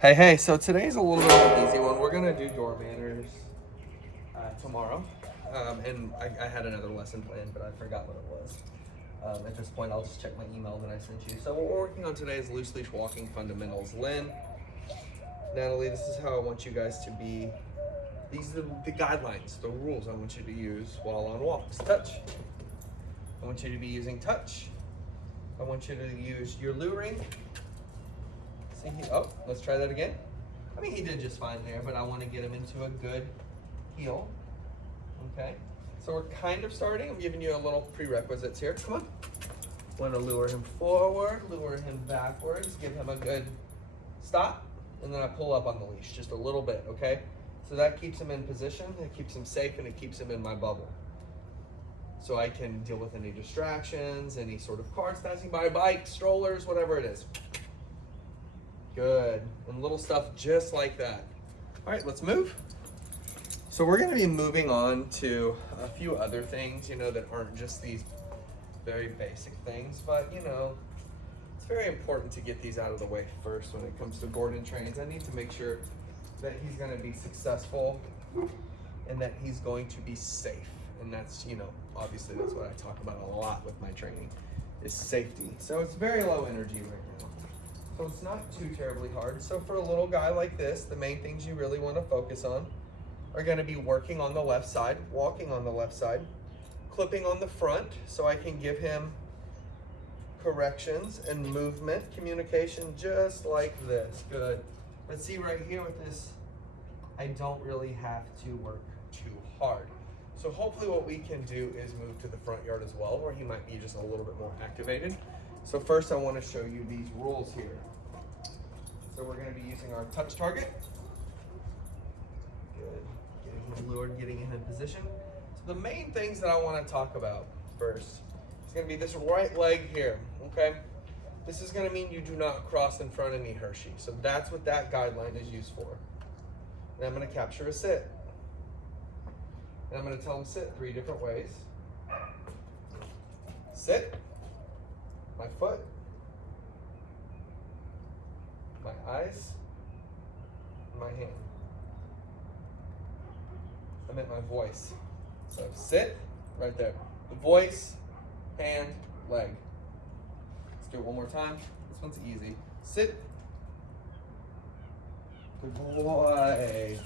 Hey, so today's a little bit of an easy one. We're gonna do door manners tomorrow. And I had another lesson planned, but I forgot what it was. At this point, I'll just check my email that I sent you. So what we're working on today is loose leash walking fundamentals. Lynn, Natalie, this is how I want you guys to be. These are the guidelines, the rules I want you to use while on walks. Touch. I want you to be using touch. I want you to use your luring. See, let's try that again. I mean, he did just fine there, but I want to get him into a good heel. Okay, so we're kind of starting. I'm giving you a little prerequisites here. Come on. Want to lure him forward, lure him backwards, give him a good stop, and then I pull up on the leash just a little bit, okay? So that keeps him in position, it keeps him safe, and it keeps him in my bubble. So I can deal with any distractions, any sort of cars passing by, bikes, strollers, whatever it is. Good, and little stuff just like that. All right, let's move. So we're gonna be moving on to a few other things, that aren't just these very basic things, but it's very important to get these out of the way first when it comes to Gordon trains. I need to make sure that he's gonna be successful and that he's going to be safe. And that's, obviously that's what I talk about a lot with my training, is safety. So it's very low energy right now. So it's not too terribly hard. So for a little guy like this, the main things you really want to focus on are going to be working on the left side, walking on the left side, clipping on the front so I can give him corrections and movement, communication just like this. Good. But see right here with this, I don't really have to work too hard. So hopefully what we can do is move to the front yard as well, where he might be just a little bit more activated. So first I want to show you these rules here. So we're going to be using our touch target. Good. Getting him lured, getting him in position. So the main things that I want to talk about first is going to be this right leg here, okay? This is going to mean you do not cross in front of me, Hershey. So that's what that guideline is used for. And I'm going to capture a sit. And I'm going to tell him sit 3 different ways. Sit. My foot, my eyes, my hand. I meant my voice. So sit, right there. The voice, hand, leg. Let's do it one more time. This one's easy. Sit. Good boy.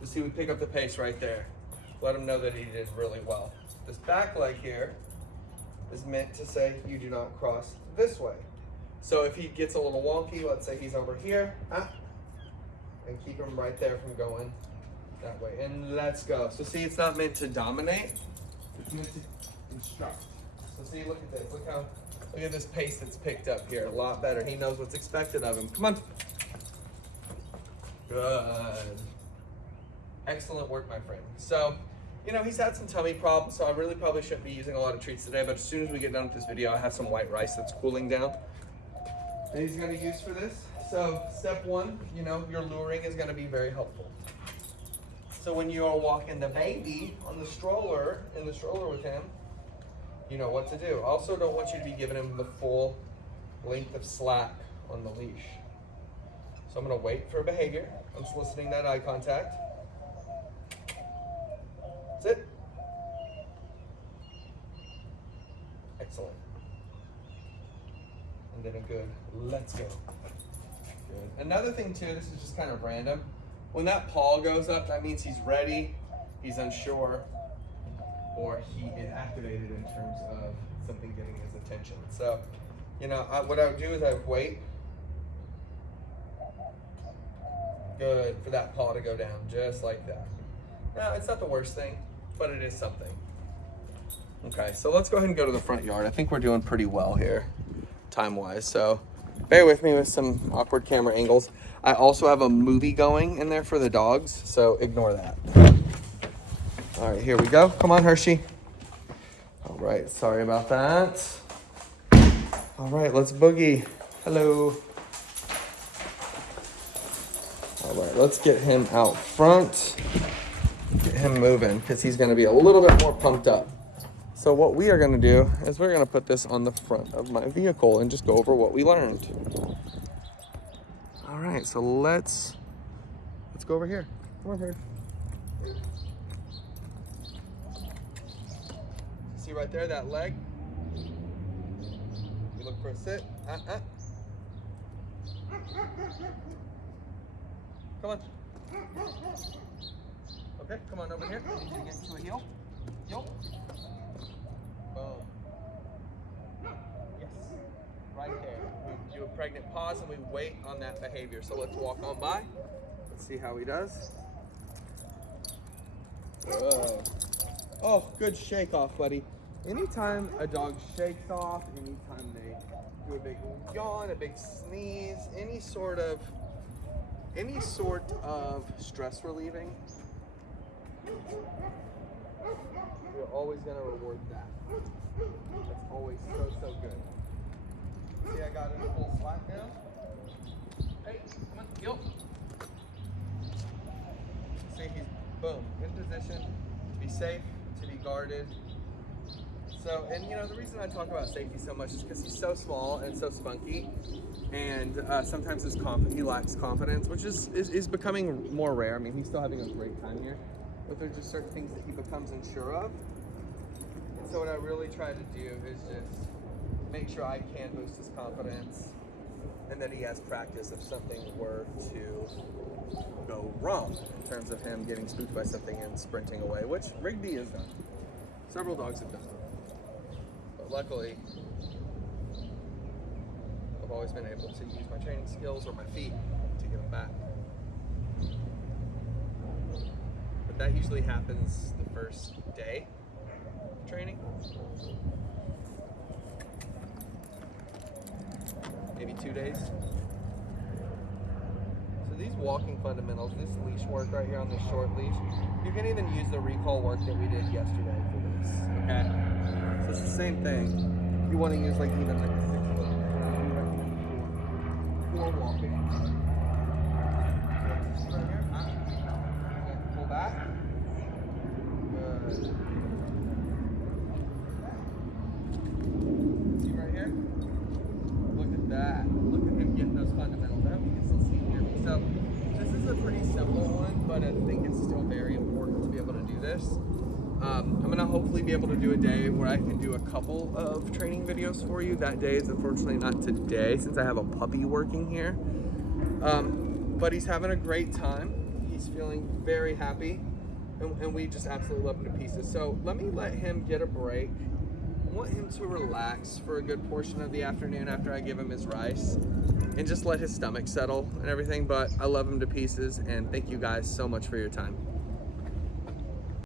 You see, we pick up the pace right there. Let him know that he did really well. This back leg here is meant to say you do not cross this way. So if he gets a little wonky, let's say he's over here, and keep him right there from going that way. And let's go. So see, it's not meant to dominate, it's meant to instruct. So see, look at this. Look at this pace that's picked up here. A lot better. He knows what's expected of him. Come on. Good. Excellent work, my friend. So, he's had some tummy problems, so I really probably shouldn't be using a lot of treats today, but as soon as we get done with this video, I have some white rice that's cooling down that he's gonna use for this. So step 1, your luring is gonna be very helpful. So when you are walking the baby on the stroller, in the stroller with him, you know what to do. Also, don't want you to be giving him the full length of slack on the leash. So I'm gonna wait for behavior. I'm soliciting that eye contact. Sit. Excellent. And then a good, let's go. Good. Another thing too, this is just kind of random. When that paw goes up, that means he's ready, he's unsure, or he is activated in terms of something getting his attention. So, what I would do is I would wait. Good, for that paw to go down, just like that. Now, it's not the worst thing, but it is something. Okay, so let's go ahead and go to the front yard. I think we're doing pretty well here, time-wise. So bear with me with some awkward camera angles. I also have a movie going in there for the dogs, so ignore that. All right, here we go. Come on, Hershey. All right, sorry about that. All right, let's boogie. Hello. All right, let's get him out front. Get him moving because he's going to be a little bit more pumped up. So what we are going to do is we're going to put this on the front of my vehicle and just go over what we learned. All right, so let's go over here. Come over here. See right there, that leg? You look for a sit. Come on. Okay, come on over here. I need you to get into a heel. Heel. Boom. Yes. Right there. We do a pregnant pause and we wait on that behavior. So let's walk on by. Let's see how he does. Whoa. Oh, good shake off, buddy. Anytime a dog shakes off, anytime they do a big yawn, a big sneeze, any sort of stress relieving, we're always going to reward that. That's always so good. See, I got it in full slack now. Hey, come on, yo. See, he's boom, in position to be safe, to be guarded. So, and you know, the reason I talk about safety so much is because he's so small and so spunky, and sometimes he lacks confidence, which is becoming more rare. I mean, he's still having a great time here, but there's just certain things that he becomes unsure of. And so what I really try to do is just make sure I can boost his confidence, and that he has practice if something were to go wrong in terms of him getting spooked by something and sprinting away, which Rigby has done. Several dogs have done. But luckily, I've always been able to use my training skills or my feet to get him back. But that usually happens the first day of training. Maybe 2 days. So these walking fundamentals, this leash work right here on this short leash, you can even use the recall work that we did yesterday for this, okay? So it's the same thing. You want to use like even like a 6 foot for walking. Right here, pull back. Good. See right here? Look at that. Look at him getting those fundamentals. I hope you can still see and hear me. So this is a pretty simple one, but I think it's still very important to be able to do this. I'm going to hopefully be able to do a day where I can do a couple of training videos for you. That day is unfortunately not today since I have a puppy working here. But he's having a great time. He's feeling very happy, and we just absolutely love him to pieces. So let me let him get a break. I want him to relax for a good portion of the afternoon after I give him his rice and just let his stomach settle and everything. But I love him to pieces, and thank you guys so much for your time.